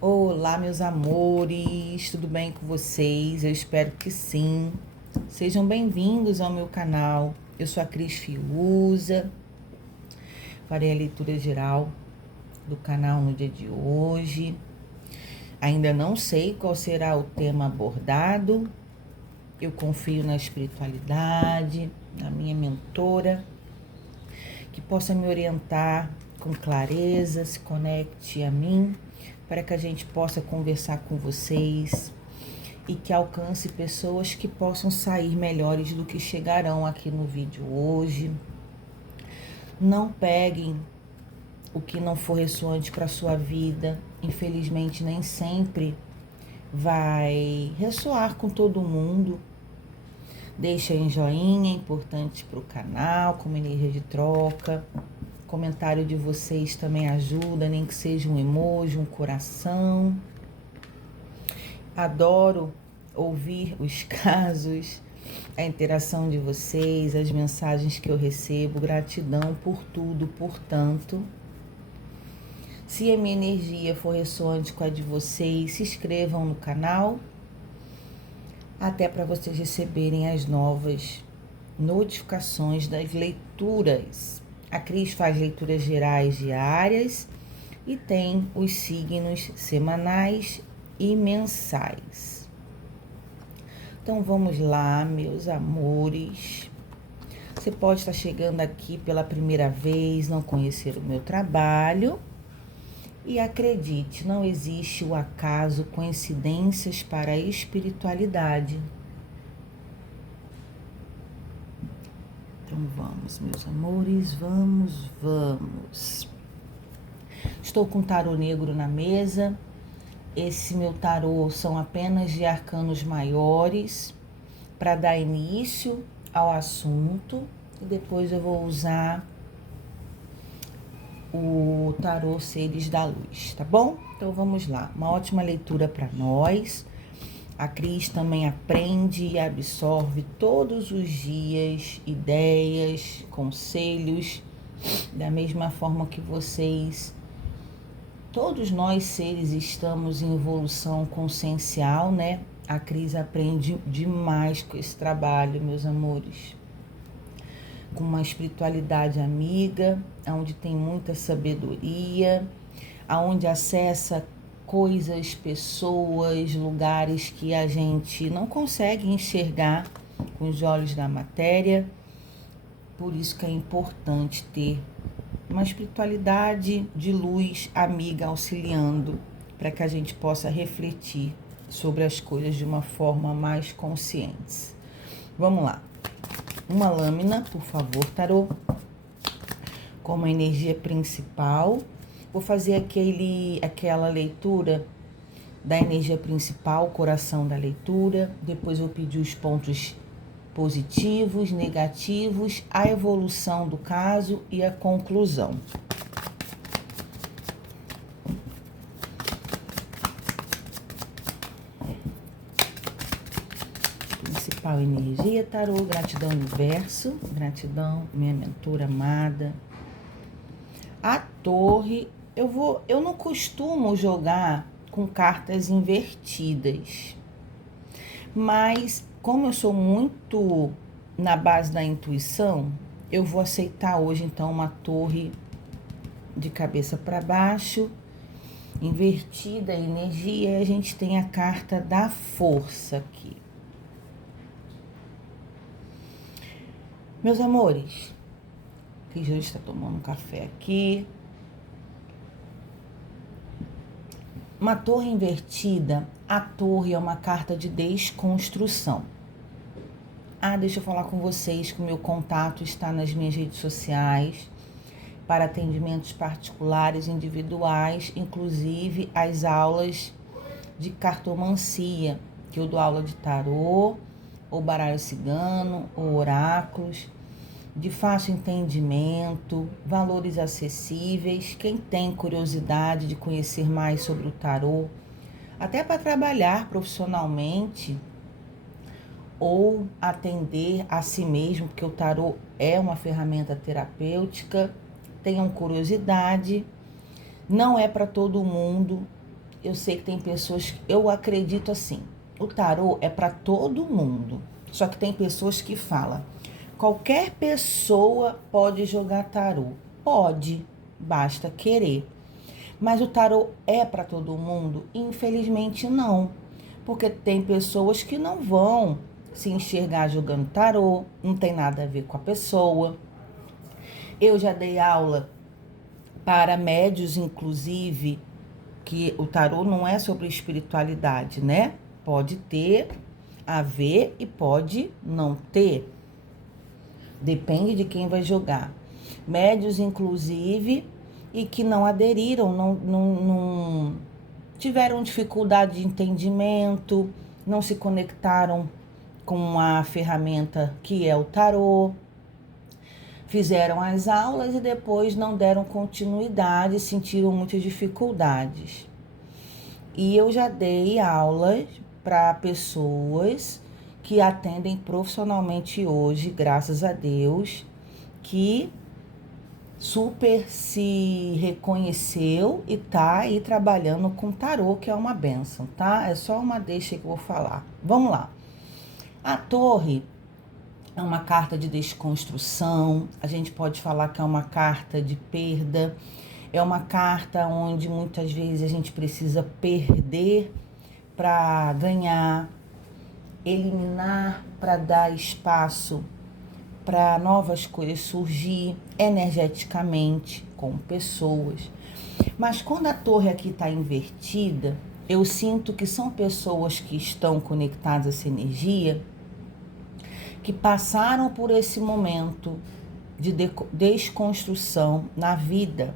Olá, meus amores, tudo bem com vocês? Eu espero que sim. Sejam bem-vindos ao meu canal. Eu sou a Cris Fiuza. Farei a leitura geral do canal no dia de hoje. Ainda não sei qual será o tema abordado. Eu confio na espiritualidade, na minha mentora, que possa me orientar com clareza, se conecte a mim, para que a gente possa conversar com vocês e que alcance pessoas que possam sair melhores do que chegarão aqui no vídeo hoje. Não peguem o que não for ressoante para a sua vida. Infelizmente, nem sempre vai ressoar com todo mundo. Deixem joinha, importante para o canal, como energia de troca. Comentário de vocês também ajuda, nem que seja um emoji, um coração. Adoro ouvir os casos, a interação de vocês, as mensagens que eu recebo. Gratidão por tudo, portanto. Se a minha energia for ressoante com a de vocês, se inscrevam no canal, até para vocês receberem as novas notificações das leituras. A Cris faz leituras gerais diárias e tem os signos semanais e mensais. Então vamos lá, meus amores. Você pode estar chegando aqui pela primeira vez, não conhecer o meu trabalho. E acredite, não existe o acaso, coincidências para a espiritualidade. Então vamos, meus amores, vamos. Estou com um tarô negro na mesa. Esse meu tarô são apenas de arcanos maiores para dar início ao assunto. E depois eu vou usar o tarô Seres da Luz, tá bom? Então vamos lá. Uma ótima leitura para nós. A Cris também aprende e absorve todos os dias ideias, conselhos, da mesma forma que vocês. Todos nós seres estamos em evolução consciencial, né? A Cris aprende demais com esse trabalho, meus amores. Com uma espiritualidade amiga, onde tem muita sabedoria, onde acessa coisas, pessoas, lugares que a gente não consegue enxergar com os olhos da matéria. Por isso que é importante ter uma espiritualidade de luz amiga auxiliando, para que a gente possa refletir sobre as coisas de uma forma mais consciente. Vamos lá. Uma lâmina, por favor, tarô, como a energia principal. Vou fazer aquela leitura da energia principal, o coração da leitura. Depois vou pedir os pontos positivos, negativos, a evolução do caso e a conclusão. Principal energia, tarô, gratidão universo, gratidão, minha mentora amada. A torre, eu não costumo jogar com cartas invertidas, mas como eu sou muito na base da intuição, eu vou aceitar hoje então uma torre de cabeça para baixo, invertida a energia, e a gente tem a carta da força aqui. Meus amores, que já está tomando um café aqui. Uma torre invertida, a torre é uma carta de desconstrução. Deixa eu falar com vocês que o meu contato está nas minhas redes sociais para atendimentos particulares, individuais, inclusive as aulas de cartomancia, que eu dou aula de tarô, ou baralho cigano, ou oráculos, de fácil entendimento, valores acessíveis. Quem tem curiosidade de conhecer mais sobre o tarô, até para trabalhar profissionalmente ou atender a si mesmo, porque o tarô é uma ferramenta terapêutica, tenham curiosidade. Não é para todo mundo, eu sei que tem pessoas, eu acredito assim, o tarô é para todo mundo. Só que tem pessoas que falam, qualquer pessoa pode jogar tarô. Pode, basta querer. Mas o tarô é para todo mundo? Infelizmente não. Porque tem pessoas que não vão se enxergar jogando tarô, não tem nada a ver com a pessoa. Eu já dei aula para médios, inclusive, que o tarô não é sobre espiritualidade, né? Pode ter a ver e pode não ter. Depende de quem vai jogar. Médios, inclusive, e que não aderiram, não tiveram dificuldade de entendimento, não se conectaram com a ferramenta que é o tarô, fizeram as aulas e depois não deram continuidade, sentiram muitas dificuldades. E eu já dei aulas para pessoas que atendem profissionalmente hoje, graças a Deus, que super se reconheceu e tá aí trabalhando com tarô, que é uma bênção, tá? É só uma deixa que eu vou falar. Vamos lá. A torre é uma carta de desconstrução, a gente pode falar que é uma carta de perda, é uma carta onde muitas vezes a gente precisa perder para ganhar, eliminar para dar espaço para novas coisas surgir energeticamente, com pessoas. Mas quando a torre aqui está invertida, eu sinto que são pessoas que estão conectadas a essa energia, que passaram por esse momento de desconstrução na vida,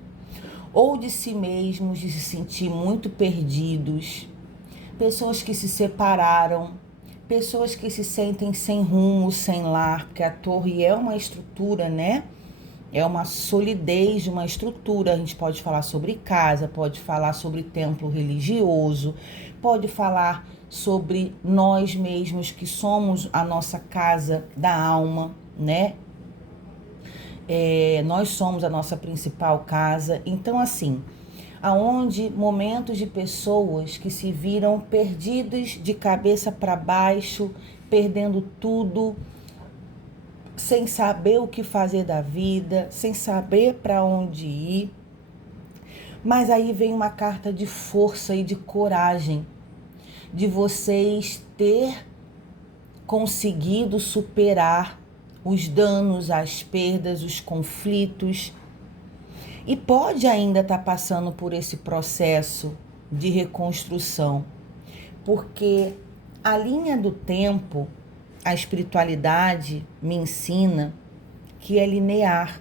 ou de si mesmos, de se sentir muito perdidos, pessoas que se separaram, pessoas que se sentem sem rumo, sem lar, porque a torre é uma estrutura, né? É uma solidez de uma estrutura. A gente pode falar sobre casa, pode falar sobre templo religioso, pode falar sobre nós mesmos, que somos a nossa casa da alma, né? Nós somos a nossa principal casa. Então, assim, aonde momentos de pessoas que se viram perdidas de cabeça para baixo, perdendo tudo, sem saber o que fazer da vida, sem saber para onde ir. Mas aí vem uma carta de força e de coragem, de vocês ter conseguido superar os danos, as perdas, os conflitos. E pode ainda estar passando por esse processo de reconstrução, porque a linha do tempo, a espiritualidade me ensina que é linear,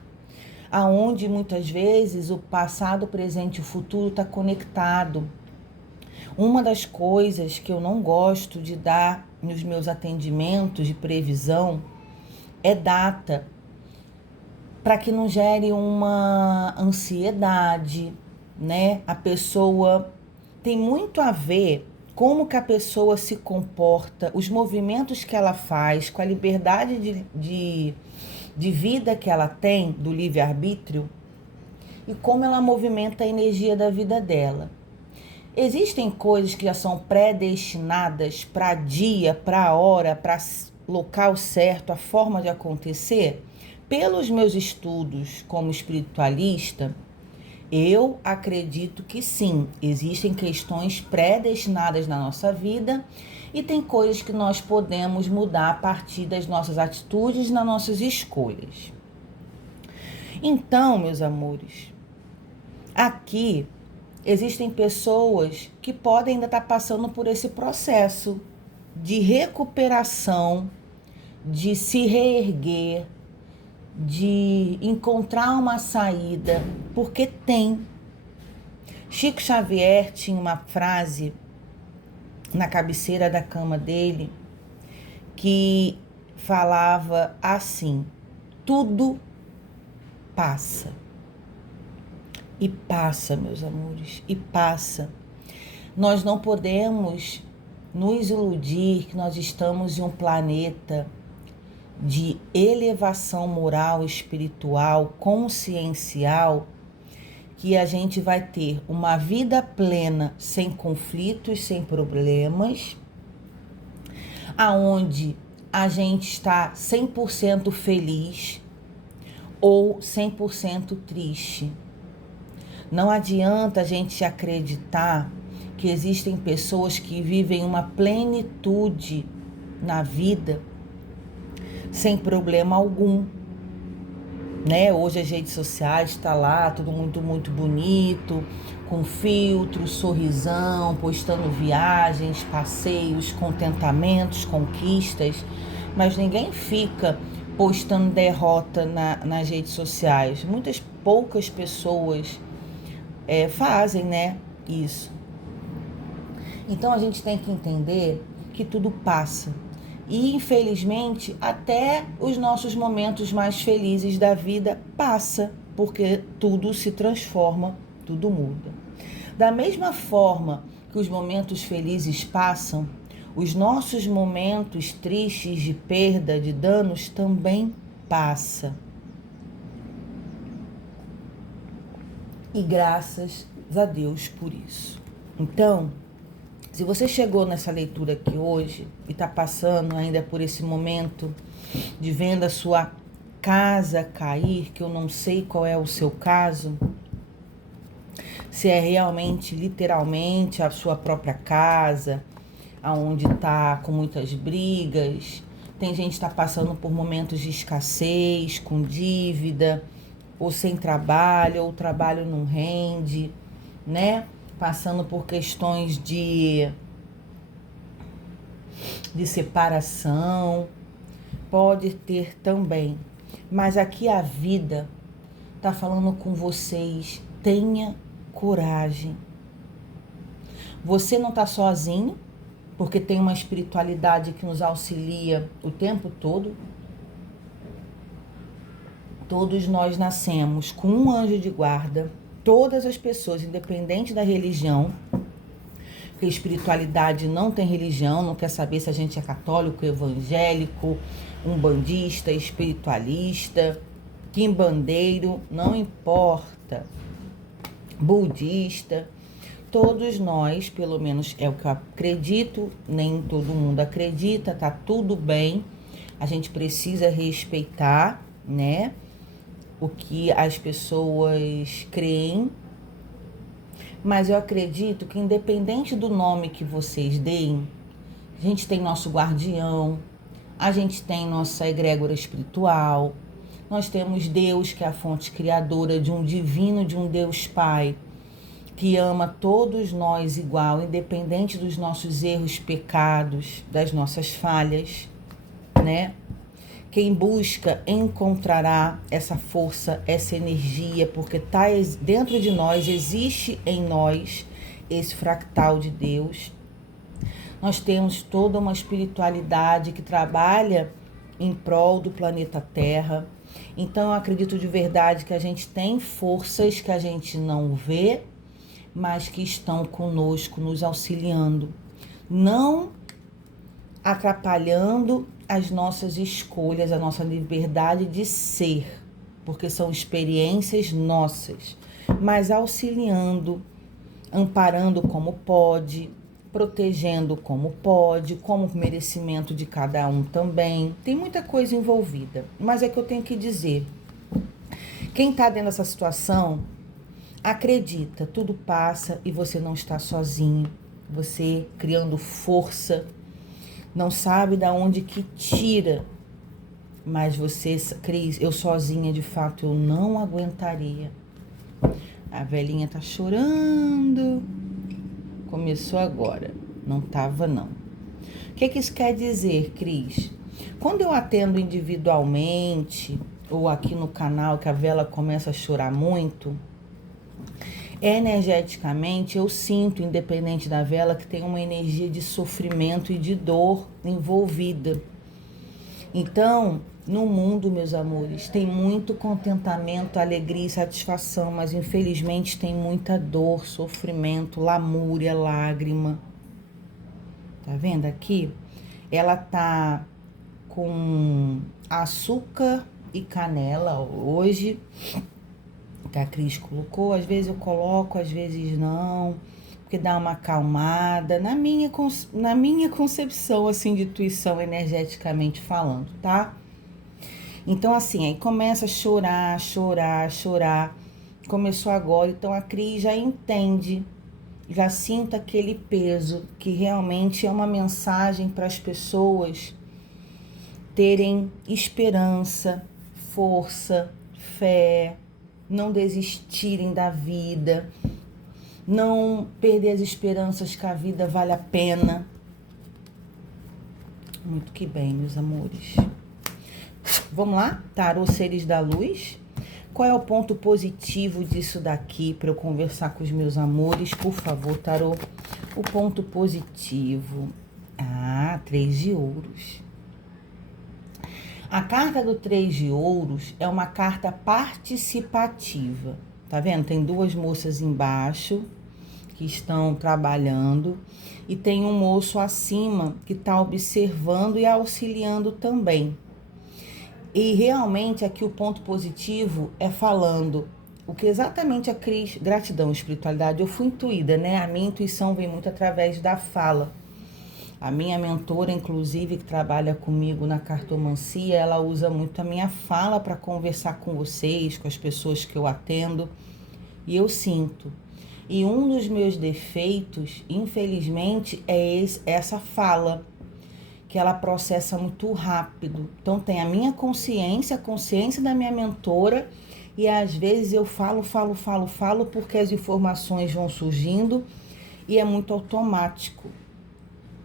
aonde muitas vezes o passado, o presente e o futuro está conectado. Uma das coisas que eu não gosto de dar nos meus atendimentos de previsão é data, para que não gere uma ansiedade, né? A pessoa tem muito a ver como que a pessoa se comporta, os movimentos que ela faz, com a liberdade de vida que ela tem, do livre-arbítrio, e como ela movimenta a energia da vida dela. Existem coisas que já são predestinadas para dia, para hora, para local certo, a forma de acontecer? Pelos meus estudos como espiritualista, eu acredito que sim, existem questões predestinadas na nossa vida e tem coisas que nós podemos mudar a partir das nossas atitudes e das nossas escolhas. Então, meus amores, aqui existem pessoas que podem ainda estar passando por esse processo de recuperação, de se reerguer, de encontrar uma saída, porque tem. Chico Xavier tinha uma frase na cabeceira da cama dele que falava assim: tudo passa. E passa, meus amores, e passa. Nós não podemos nos iludir que nós estamos em um planeta de elevação moral, espiritual, consciencial, que a gente vai ter uma vida plena, sem conflitos, sem problemas, aonde a gente está 100% feliz ou 100% triste. Não adianta a gente acreditar que existem pessoas que vivem uma plenitude na vida sem problema algum, né? Hoje as redes sociais está lá, tudo muito bonito, com filtro, sorrisão, postando viagens, passeios, contentamentos, conquistas, mas ninguém fica postando derrota nas redes sociais. Poucas pessoas fazem, né, isso. Então a gente tem que entender que tudo passa. E, infelizmente, até os nossos momentos mais felizes da vida passa, porque tudo se transforma, tudo muda. Da mesma forma que os momentos felizes passam, os nossos momentos tristes de perda, de danos, também passam. E graças a Deus por isso. Então, se você chegou nessa leitura aqui hoje e está passando ainda por esse momento de vendo a sua casa cair, que eu não sei qual é o seu caso, se é realmente, literalmente, a sua própria casa, aonde está com muitas brigas, tem gente que está passando por momentos de escassez, com dívida, ou sem trabalho, ou o trabalho não rende, né? Passando por questões de separação, pode ter também. Mas aqui a vida está falando com vocês, tenha coragem. Você não está sozinho, porque tem uma espiritualidade que nos auxilia o tempo todo. Todos nós nascemos com um anjo de guarda. Todas as pessoas, independente da religião, porque espiritualidade não tem religião, não quer saber se a gente é católico, evangélico, umbandista, espiritualista, quimbandeiro, não importa, budista, todos nós, pelo menos é o que eu acredito, nem todo mundo acredita, tá tudo bem, a gente precisa respeitar, né? O que as pessoas creem, mas eu acredito que independente do nome que vocês deem, a gente tem nosso guardião, a gente tem nossa egrégora espiritual, nós temos Deus, que é a fonte criadora de um divino, de um Deus Pai, que ama todos nós igual, independente dos nossos erros, pecados, das nossas falhas, né? Quem busca encontrará essa força, essa energia, porque tá dentro de nós, existe em nós esse fractal de Deus. Nós temos toda uma espiritualidade que trabalha em prol do planeta Terra. Então eu acredito de verdade que a gente tem forças que a gente não vê, mas que estão conosco, nos auxiliando, não atrapalhando as nossas escolhas, a nossa liberdade de ser, porque são experiências nossas, mas auxiliando, amparando como pode, protegendo como pode, como merecimento de cada um também. Tem muita coisa envolvida, mas é que eu tenho que dizer, quem está dentro dessa situação, acredita, tudo passa e você não está sozinho, você criando força, não sabe de onde que tira, mas você, Cris, eu sozinha de fato eu não aguentaria. A velhinha tá chorando, começou agora, não tava não. O que isso quer dizer, Cris? Quando eu atendo individualmente, ou aqui no canal que a vela começa a chorar muito, energeticamente eu sinto, independente da vela, que tem uma energia de sofrimento e de dor envolvida. Então, no mundo, meus amores, tem muito contentamento, alegria e satisfação, mas infelizmente tem muita dor, sofrimento, lamúria, lágrima. Tá vendo aqui? Ela tá com açúcar e canela hoje, que a Cris colocou. Às vezes eu coloco, às vezes não, porque dá uma acalmada na minha concepção, assim, de intuição, energeticamente falando, tá? Então, assim, aí começa a chorar, chorar, chorar. Começou agora, então a Cris já entende, já sinta aquele peso, que realmente é uma mensagem para as pessoas terem esperança, força, fé, não desistirem da vida, não perder as esperanças que a vida vale a pena. Muito que bem, meus amores. Vamos lá? Tarô Seres da Luz. Qual é o ponto positivo disso daqui para eu conversar com os meus amores? Por favor, tarô. O ponto positivo. 3 de ouros. A carta do 3 de ouros é uma carta participativa. Tá vendo? Tem 2 moças embaixo que estão trabalhando e tem um moço acima que está observando e auxiliando também. E realmente aqui o ponto positivo é falando o que exatamente a Cris, gratidão, espiritualidade, eu fui intuída, né? A minha intuição vem muito através da fala. A minha mentora, inclusive, que trabalha comigo na cartomancia, ela usa muito a minha fala para conversar com vocês, com as pessoas que eu atendo, e eu sinto. E um dos meus defeitos, infelizmente, é essa fala, que ela processa muito rápido. Então tem a minha consciência, a consciência da minha mentora, e às vezes eu falo porque as informações vão surgindo e é muito automático.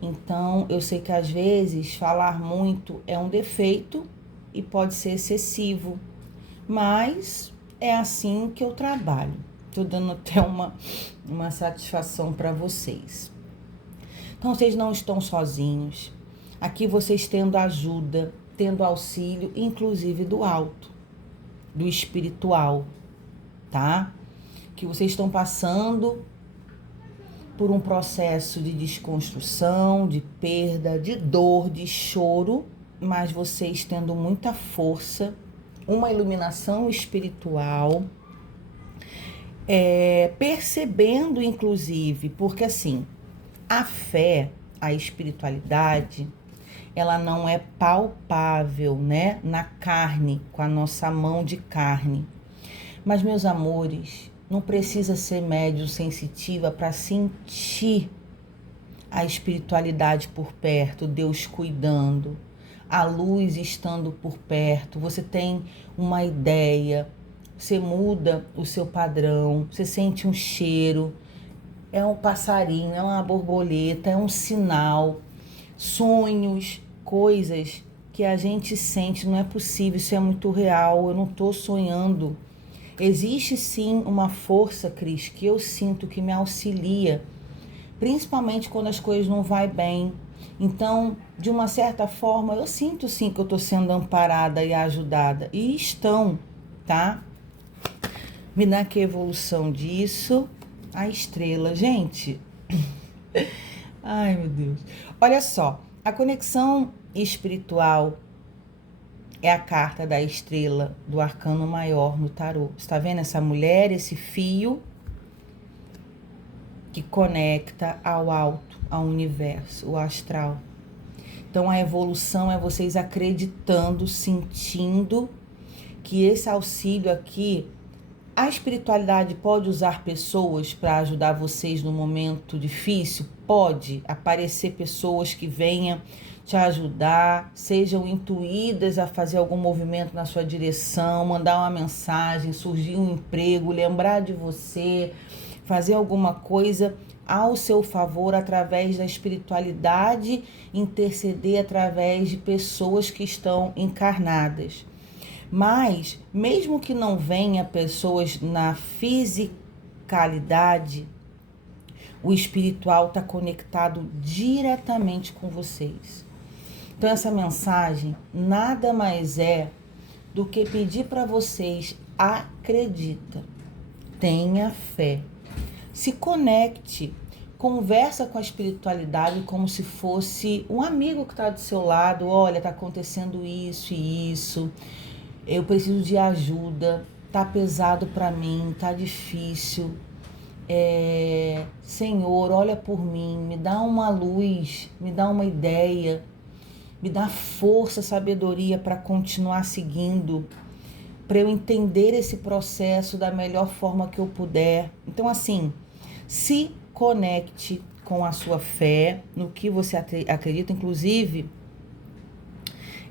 Então eu sei que às vezes falar muito é um defeito e pode ser excessivo, mas é assim que eu trabalho. Estou dando até uma satisfação para vocês. Então vocês não estão sozinhos. Aqui vocês tendo ajuda, tendo auxílio, inclusive do alto, do espiritual, tá? Que vocês estão passando por um processo de desconstrução, de perda, de dor, de choro, mas vocês tendo muita força, uma iluminação espiritual, percebendo inclusive, porque assim, a fé, a espiritualidade, ela não é palpável, né, na carne, com a nossa mão de carne. Mas, meus amores, não precisa ser médium sensitiva para sentir a espiritualidade por perto, Deus cuidando, a luz estando por perto. Você tem uma ideia, você muda o seu padrão, você sente um cheiro, é um passarinho, é uma borboleta, é um sinal, sonhos, coisas que a gente sente, não é possível, isso é muito real, eu não estou sonhando. Existe sim uma força, Cris, que eu sinto que me auxilia, principalmente quando as coisas não vão bem. Então, de uma certa forma, eu sinto sim que eu estou sendo amparada e ajudada. E estão, tá? Me dá que evolução disso. A estrela, gente. Ai, meu Deus. Olha só, a conexão espiritual é a carta da estrela do arcano maior no tarô. Você tá vendo essa mulher, esse fio que conecta ao alto, ao universo, o astral. Então a evolução é vocês acreditando, sentindo que esse auxílio aqui, a espiritualidade pode usar pessoas para ajudar vocês no momento difícil? Pode aparecer pessoas que venham te ajudar, sejam intuídas a fazer algum movimento na sua direção, mandar uma mensagem, surgir um emprego, lembrar de você, fazer alguma coisa ao seu favor através da espiritualidade, interceder através de pessoas que estão encarnadas. Mas, mesmo que não venha pessoas na fisicalidade, o espiritual está conectado diretamente com vocês. Então, essa mensagem nada mais é do que pedir para vocês: acredita, tenha fé, se conecte, conversa com a espiritualidade como se fosse um amigo que está do seu lado. Olha, está acontecendo isso e isso. Eu preciso de ajuda, tá pesado para mim, tá difícil. Senhor, olha por mim, me dá uma luz, me dá uma ideia, me dá força, sabedoria para continuar seguindo, para eu entender esse processo da melhor forma que eu puder. Então, assim, se conecte com a sua fé, no que você acredita. Inclusive,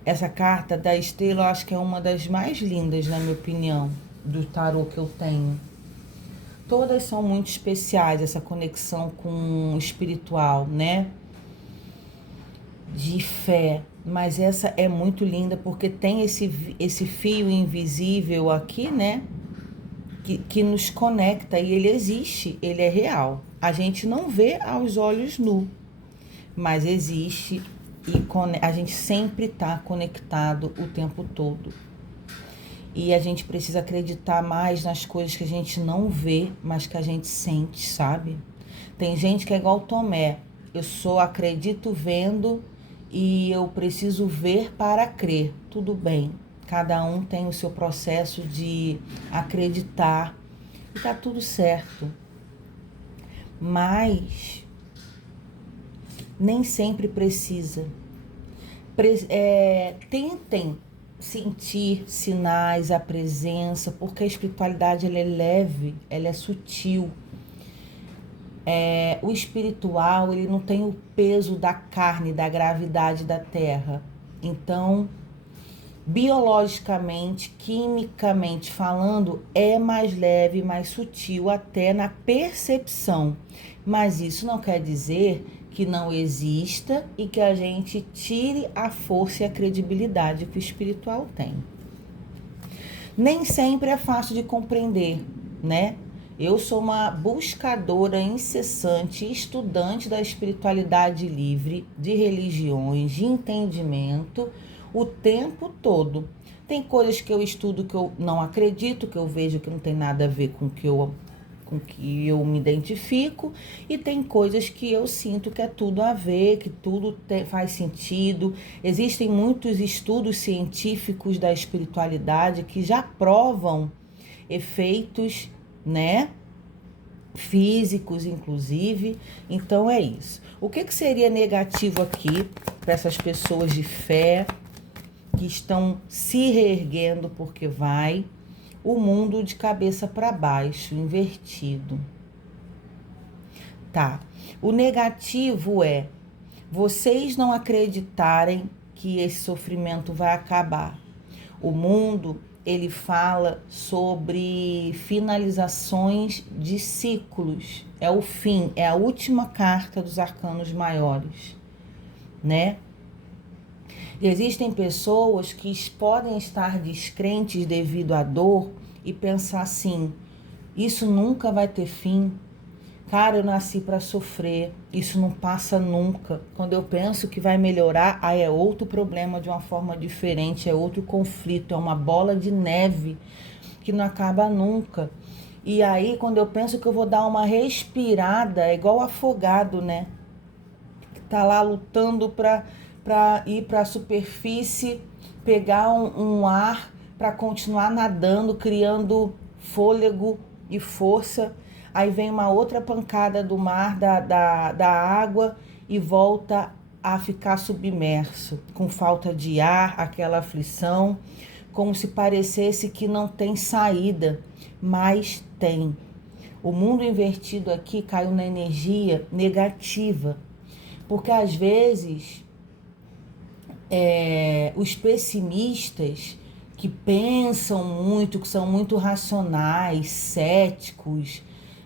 essa carta da estrela, eu acho que é uma das mais lindas, na minha opinião, do tarô que eu tenho. Todas são muito especiais, essa conexão com o espiritual, né? De fé. Mas essa é muito linda porque tem esse fio invisível aqui, né? Que nos conecta, e ele existe, ele é real. A gente não vê aos olhos nus, mas existe, e a gente sempre está conectado o tempo todo. E a gente precisa acreditar mais nas coisas que a gente não vê, mas que a gente sente, sabe? Tem gente que é igual Tomé. Eu só acredito vendo e eu preciso ver para crer. Tudo bem. Cada um tem o seu processo de acreditar. E tá tudo certo. Mas nem sempre precisa. Tentem sentir sinais, a presença, porque a espiritualidade ela é leve, ela é sutil. O espiritual, ele não tem o peso da carne, da gravidade da Terra. Então, biologicamente, quimicamente falando, é mais leve, mais sutil até na percepção. Mas isso não quer dizer que não exista e que a gente tire a força e a credibilidade que o espiritual tem. Nem sempre é fácil de compreender, né? Eu sou uma buscadora incessante, estudante da espiritualidade livre, de religiões, de entendimento, o tempo todo. Tem coisas que eu estudo que eu não acredito, que eu vejo que não tem nada a ver com que eu me identifico, e tem coisas que eu sinto que é tudo a ver, que tudo faz sentido. Existem muitos estudos científicos da espiritualidade que já provam efeitos, né, físicos inclusive. Então é isso. O que seria negativo aqui para essas pessoas de fé que estão se reerguendo, porque vai o mundo de cabeça para baixo, invertido. Tá. O negativo é vocês não acreditarem que esse sofrimento vai acabar. O mundo, ele fala sobre finalizações de ciclos. É o fim, é a última carta dos arcanos maiores, né? E existem pessoas que podem estar descrentes devido à dor e pensar assim: isso nunca vai ter fim. Cara, eu nasci para sofrer, isso não passa nunca. Quando eu penso que vai melhorar, aí é outro problema de uma forma diferente, é outro conflito, é uma bola de neve que não acaba nunca. E aí, quando eu penso que eu vou dar uma respirada, é igual afogado, né? Que tá lá lutando para ir para a superfície, pegar um ar para continuar nadando, criando fôlego e força. Aí vem uma outra pancada do mar, da água, e volta a ficar submerso, com falta de ar, aquela aflição, como se parecesse que não tem saída, mas tem. O mundo invertido aqui caiu na energia negativa, porque às vezes os pessimistas que pensam muito, que são muito racionais, céticos,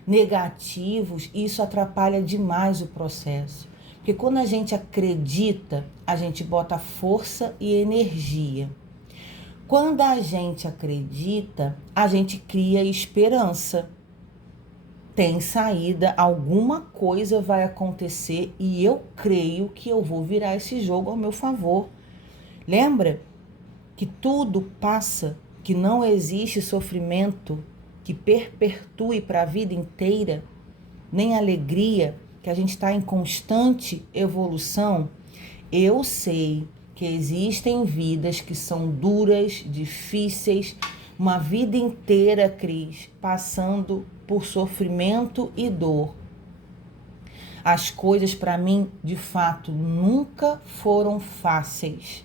negativos, isso atrapalha demais o processo. Porque quando a gente acredita, a gente bota força e energia. Quando a gente acredita, a gente cria esperança. Tem saída, alguma coisa vai acontecer e eu creio que eu vou virar esse jogo ao meu favor. Lembra que tudo passa, que não existe sofrimento que perpetue para a vida inteira, nem alegria, que a gente está em constante evolução. Eu sei que existem vidas que são duras, difíceis, uma vida inteira, Cris, passando por sofrimento e dor. As coisas para mim, de fato, nunca foram fáceis.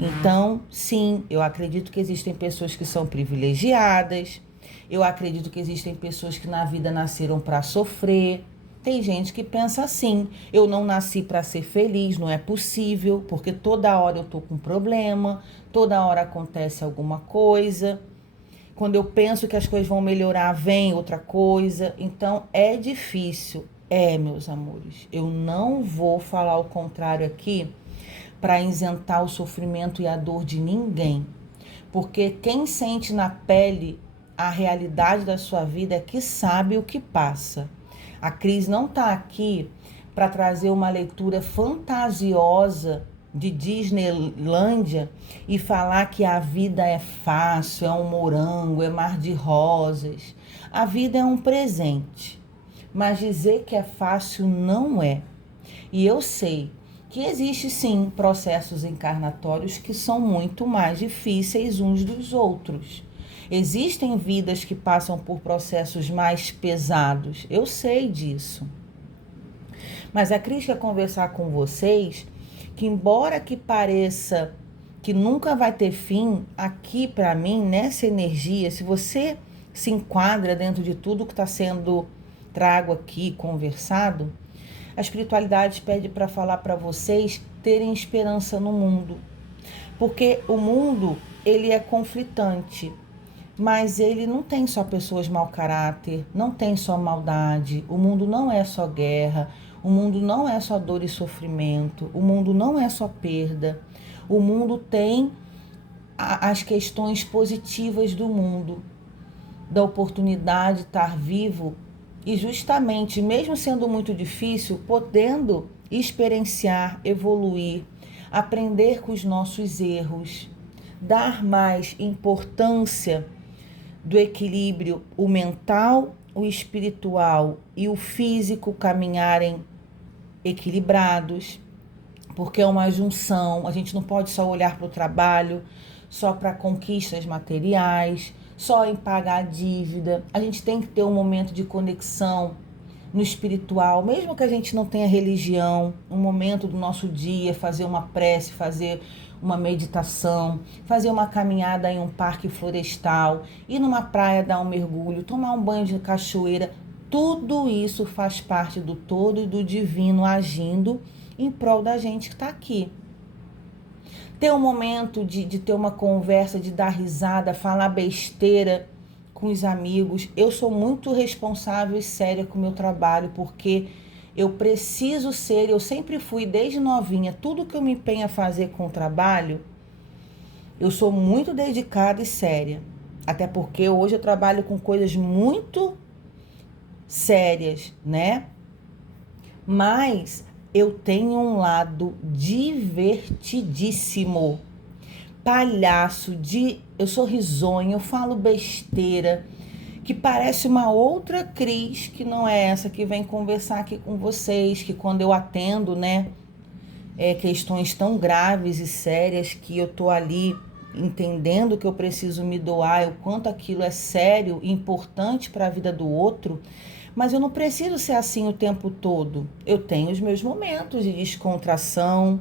Então, sim, eu acredito que existem pessoas que são privilegiadas. Eu acredito que existem pessoas que na vida nasceram para sofrer. Tem gente que pensa assim: eu não nasci para ser feliz, não é possível, porque toda hora eu tô com problema, toda hora acontece alguma coisa. Quando eu penso que as coisas vão melhorar, vem outra coisa. Então é difícil. Meus amores, eu não vou falar o contrário aqui para isentar o sofrimento e a dor de ninguém. Porque quem sente na pele a realidade da sua vida é que sabe o que passa. A Cris não está aqui para trazer uma leitura fantasiosa de Disneylândia e falar que a vida é fácil, é um morango, é mar de rosas. A vida é um presente, mas dizer que é fácil não é. E eu sei que existe sim processos encarnatórios que são muito mais difíceis uns dos outros. Existem vidas que passam por processos mais pesados, eu sei disso. Mas a Cris quer conversar com vocês que, embora que pareça que nunca vai ter fim, aqui para mim, nessa energia, se você se enquadra dentro de tudo que está sendo trago aqui, conversado, a espiritualidade pede para falar para vocês terem esperança no mundo. Porque o mundo, ele é conflitante, mas ele não tem só pessoas mau caráter, não tem só maldade, o mundo não é só guerra, o mundo não é só dor e sofrimento, o mundo não é só perda, o mundo tem as questões positivas do mundo, da oportunidade de estar vivo e justamente, mesmo sendo muito difícil, podendo experienciar, evoluir, aprender com os nossos erros, dar mais importância do equilíbrio, o mental, o espiritual e o físico caminharem equilibrados, porque é uma junção. A gente não pode só olhar para o trabalho, só para conquistas materiais, só em pagar a dívida. A gente tem que ter um momento de conexão no espiritual, mesmo que a gente não tenha religião, um momento do nosso dia, fazer uma prece, fazer uma meditação, fazer uma caminhada em um parque florestal, ir numa praia dar um mergulho, tomar um banho de cachoeira. Tudo isso faz parte do todo e do divino agindo em prol da gente que está aqui. Ter um momento de ter uma conversa, de dar risada, falar besteira com os amigos. Eu sou muito responsável e séria com o meu trabalho, porque eu preciso ser, eu sempre fui desde novinha, tudo que eu me empenho a fazer com o trabalho, eu sou muito dedicada e séria. Até porque hoje eu trabalho com coisas muito sérias, né? Mas eu tenho um lado divertidíssimo, palhaço, eu sou risonha, eu falo besteira, que parece uma outra Cris, que não é essa que vem conversar aqui com vocês, que quando eu atendo, né, questões tão graves e sérias, que eu tô ali entendendo que eu preciso me doar, o quanto aquilo é sério e importante para a vida do outro. Mas eu não preciso ser assim o tempo todo. Eu tenho os meus momentos de descontração,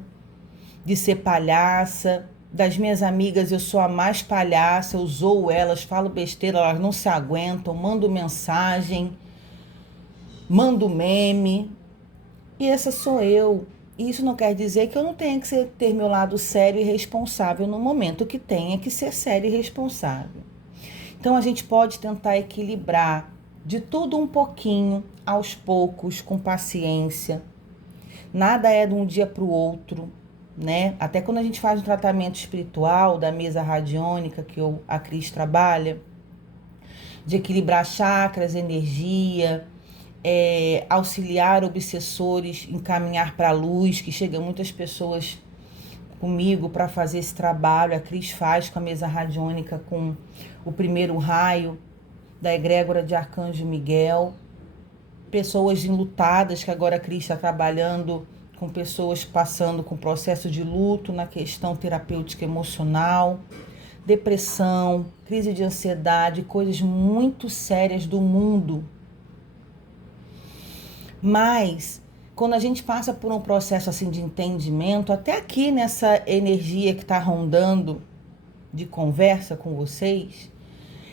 de ser palhaça. Das minhas amigas, eu sou a mais palhaça, eu zoo elas, falo besteira, elas não se aguentam, mando mensagem, mando meme. E essa sou eu. E isso não quer dizer que eu não tenha que ter meu lado sério e responsável no momento. O que tem é que ser sério e responsável. Então a gente pode tentar equilibrar de tudo um pouquinho, aos poucos, com paciência. Nada é de um dia para o outro, né? Até quando a gente faz um tratamento espiritual da mesa radiônica, que a Cris trabalha, de equilibrar chakras, energia, auxiliar obsessores, encaminhar para a luz, que chegam muitas pessoas comigo para fazer esse trabalho. A Cris faz com a mesa radiônica, com o primeiro raio da egrégora de Arcanjo Miguel, pessoas enlutadas, que agora a Cris está trabalhando com pessoas passando com processo de luto na questão terapêutica emocional, depressão, crise de ansiedade, coisas muito sérias do mundo. Mas quando a gente passa por um processo assim de entendimento, até aqui nessa energia que está rondando de conversa com vocês,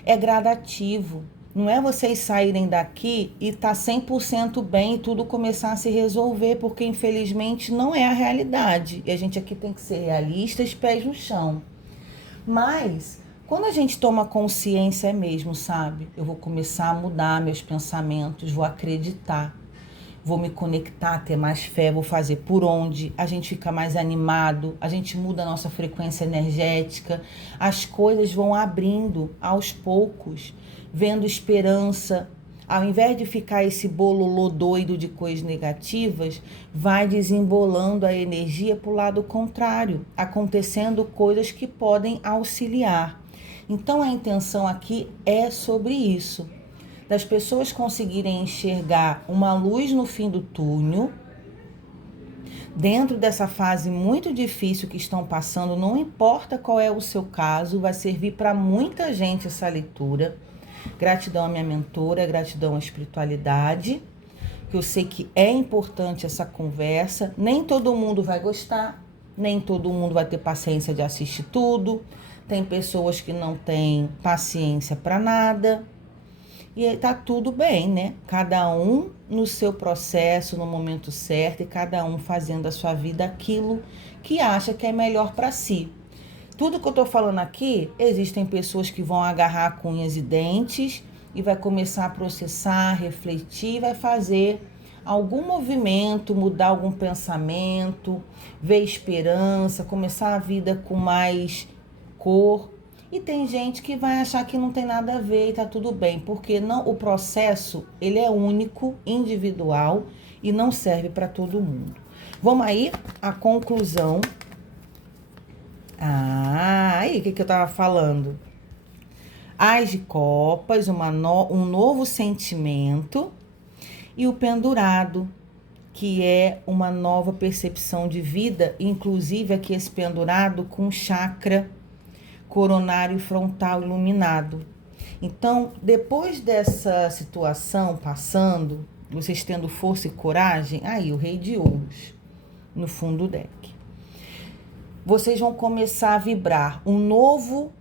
é gradativo. Não é vocês saírem daqui e tá 100% bem e tudo começar a se resolver, porque infelizmente não é a realidade. E a gente aqui tem que ser realistas, pés no chão. Mas quando a gente toma consciência é mesmo, sabe? Eu vou começar a mudar meus pensamentos, vou acreditar, vou me conectar, ter mais fé, vou fazer por onde, a gente fica mais animado, a gente muda a nossa frequência energética, as coisas vão abrindo aos poucos, vendo esperança. Ao invés de ficar esse bololô doido de coisas negativas, vai desembolando a energia para o lado contrário, acontecendo coisas que podem auxiliar. Então a intenção aqui é sobre isso, das pessoas conseguirem enxergar uma luz no fim do túnel, dentro dessa fase muito difícil que estão passando, não importa qual é o seu caso, vai servir para muita gente essa leitura. Gratidão à minha mentora, gratidão à espiritualidade, que eu sei que é importante essa conversa. Nem todo mundo vai gostar, nem todo mundo vai ter paciência de assistir tudo. Tem pessoas que não têm paciência para nada. E tá tudo bem, né? Cada um no seu processo, no momento certo, e cada um fazendo a sua vida aquilo que acha que é melhor para si. Tudo que eu tô falando aqui, existem pessoas que vão agarrar com unhas e dentes e vai começar a processar, refletir, vai fazer algum movimento, mudar algum pensamento, ver esperança, começar a vida com mais cor. E tem gente que vai achar que não tem nada a ver e tá tudo bem, porque não, o processo, ele é único, individual e não serve para todo mundo. Vamos aí à conclusão. Aí o que eu tava falando? As de copas, um novo sentimento, e o pendurado, que é uma nova percepção de vida, inclusive aqui esse pendurado com chakra coronário frontal iluminado. Então, depois dessa situação passando, vocês tendo força e coragem, aí o Rei de Ouros no fundo do deck. Vocês vão começar a vibrar um novo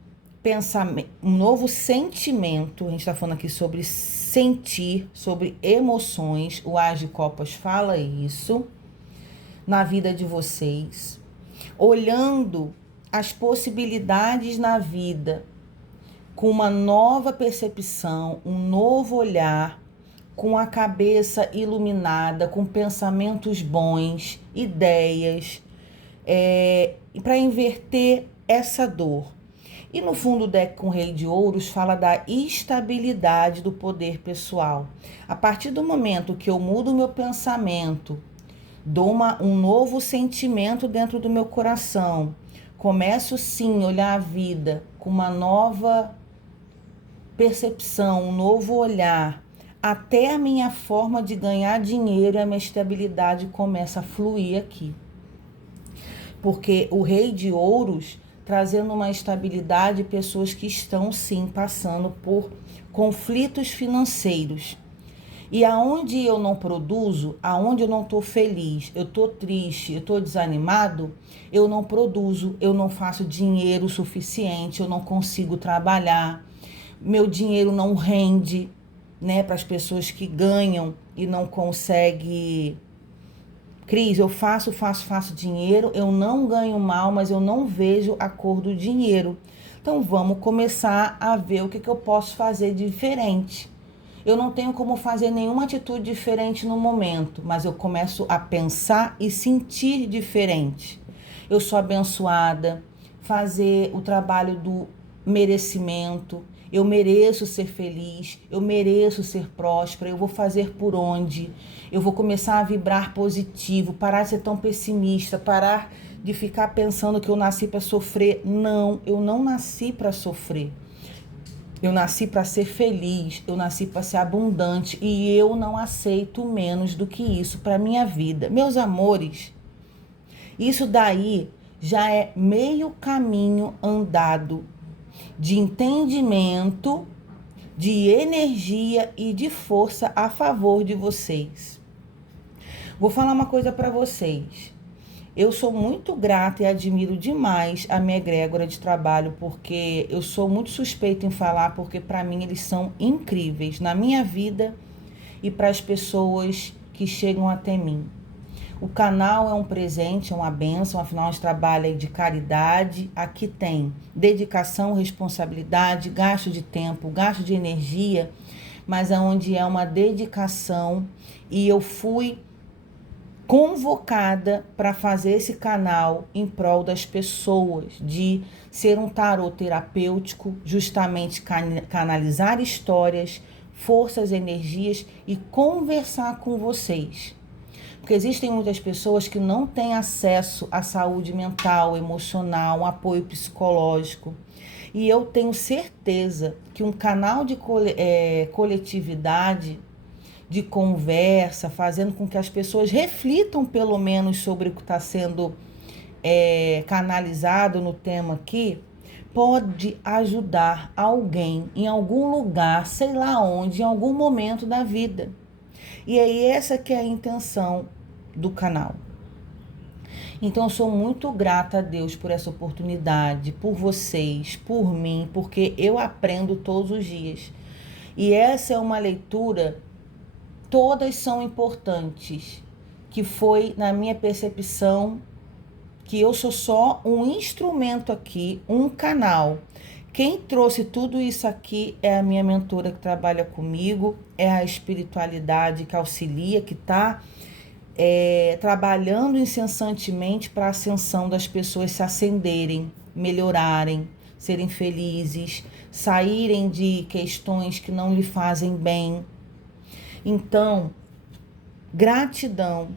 pensamento, um novo sentimento. A gente está falando aqui sobre sentir, sobre emoções. O As de Copas fala isso na vida de vocês. Olhando as possibilidades na vida com uma nova percepção, um novo olhar, com a cabeça iluminada, com pensamentos bons, ideias, para inverter essa dor. E no fundo do deck com o Rei de Ouros fala da estabilidade do poder pessoal. A partir do momento que eu mudo o meu pensamento, dou um novo sentimento dentro do meu coração, começo sim a olhar a vida com uma nova percepção, um novo olhar, até a minha forma de ganhar dinheiro e a minha estabilidade começa a fluir aqui. Porque o Rei de Ouros trazendo uma estabilidade, pessoas que estão sim passando por conflitos financeiros. E aonde eu não produzo, aonde eu não estou feliz, eu estou triste, eu estou desanimado, eu não produzo, eu não faço dinheiro suficiente, eu não consigo trabalhar, meu dinheiro não rende, né, para as pessoas que ganham e não conseguem. Cris, eu faço dinheiro, eu não ganho mal, mas eu não vejo a cor do dinheiro. Então vamos começar a ver o que eu posso fazer diferente. Eu não tenho como fazer nenhuma atitude diferente no momento, mas eu começo a pensar e sentir diferente. Eu sou abençoada, fazer o trabalho do merecimento. Eu mereço ser feliz, eu mereço ser próspera, eu vou fazer por onde. Eu vou começar a vibrar positivo, parar de ser tão pessimista, parar de ficar pensando que eu nasci para sofrer. Não, eu não nasci para sofrer. Eu nasci para ser feliz, eu nasci para ser abundante e eu não aceito menos do que isso para minha vida. Meus amores, isso daí já é meio caminho andado de entendimento, de energia e de força a favor de vocês. Vou falar uma coisa para vocês. Eu sou muito grata e admiro demais a minha egrégora de trabalho, porque eu sou muito suspeita em falar, porque para mim eles são incríveis na minha vida e para as pessoas que chegam até mim. O canal é um presente, é uma bênção, afinal a gente trabalha de caridade. Aqui tem dedicação, responsabilidade, gasto de tempo, gasto de energia, mas aonde é uma dedicação, e eu fui convocada para fazer esse canal em prol das pessoas, de ser um tarô terapêutico, justamente canalizar histórias, forças, energias e conversar com vocês. Porque existem muitas pessoas que não têm acesso à saúde mental, emocional, um apoio psicológico. E eu tenho certeza que um canal de coletividade, de conversa, fazendo com que as pessoas reflitam pelo menos sobre o que está sendo canalizado no tema aqui, pode ajudar alguém em algum lugar, sei lá onde, em algum momento da vida. E aí essa que é a intenção do canal. Então eu sou muito grata a Deus por essa oportunidade, por vocês, por mim, porque eu aprendo todos os dias. E essa é uma leitura, todas são importantes, que foi na minha percepção que eu sou só um instrumento aqui, um canal. Quem trouxe tudo isso aqui é a minha mentora que trabalha comigo, é a espiritualidade que auxilia, que está trabalhando incessantemente para a ascensão das pessoas se acenderem, melhorarem, serem felizes, saírem de questões que não lhe fazem bem. Então, gratidão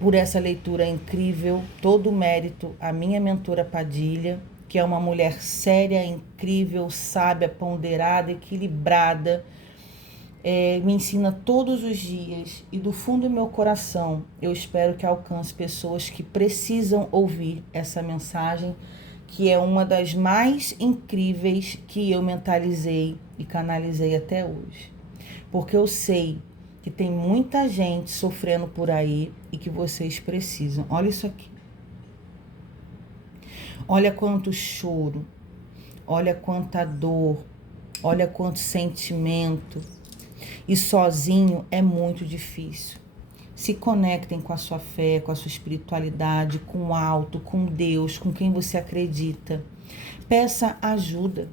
por essa leitura incrível, todo o mérito à minha mentora Padilha, que é uma mulher séria, incrível, sábia, ponderada, equilibrada, me ensina todos os dias, e do fundo do meu coração eu espero que alcance pessoas que precisam ouvir essa mensagem, que é uma das mais incríveis que eu mentalizei e canalizei até hoje, porque eu sei que tem muita gente sofrendo por aí e que vocês precisam. Olha isso aqui. Olha quanto choro, olha quanta dor, olha quanto sentimento. E sozinho é muito difícil. Se conectem com a sua fé, com a sua espiritualidade, com o alto, com Deus, com quem você acredita. Peça ajuda.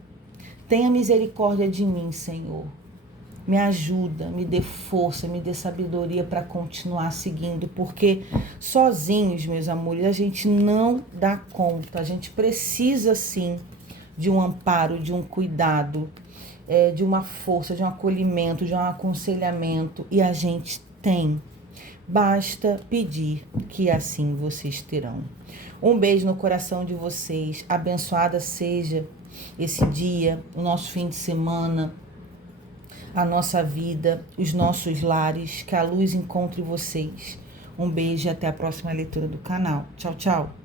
Tenha misericórdia de mim, Senhor. Me ajuda, me dê força, me dê sabedoria para continuar seguindo, porque sozinhos, meus amores, a gente não dá conta. A gente precisa, sim, de um amparo, de um cuidado, de uma força, de um acolhimento, de um aconselhamento. E a gente tem. Basta pedir, que assim vocês terão. Um beijo no coração de vocês. Abençoada seja esse dia, o nosso fim de semana, a nossa vida, os nossos lares. Que a luz encontre vocês. Um beijo e até a próxima leitura do canal. Tchau, tchau.